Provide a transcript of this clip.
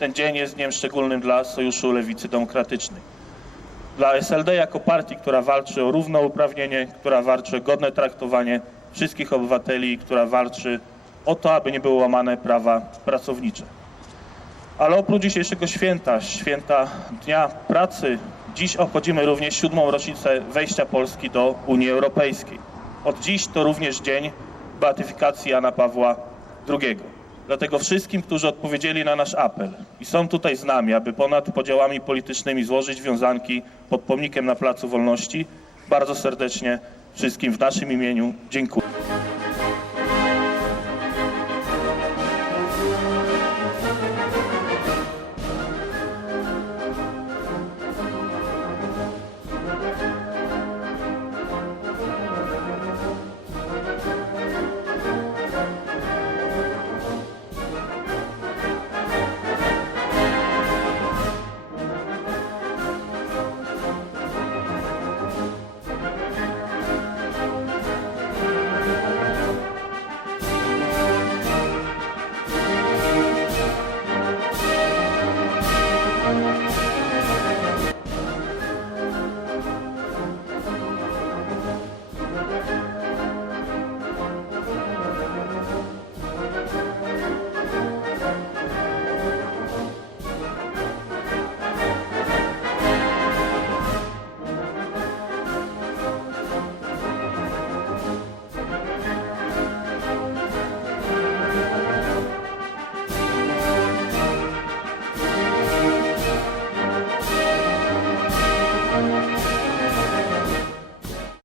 ten dzień jest dniem szczególnym dla Sojuszu Lewicy Demokratycznej. Dla SLD jako partii, która walczy o równouprawnienie, która walczy o godne traktowanie wszystkich obywateli, która walczy o to, aby nie były łamane prawa pracownicze. Ale oprócz dzisiejszego święta, święta Dnia Pracy, dziś obchodzimy również siódmą rocznicę wejścia Polski do Unii Europejskiej. Od dziś to również dzień beatyfikacji Jana Pawła II. Dlatego wszystkim, którzy odpowiedzieli na nasz apel i są tutaj z nami, aby ponad podziałami politycznymi złożyć wiązanki pod pomnikiem na Placu Wolności, bardzo serdecznie wszystkim w naszym imieniu dziękuję.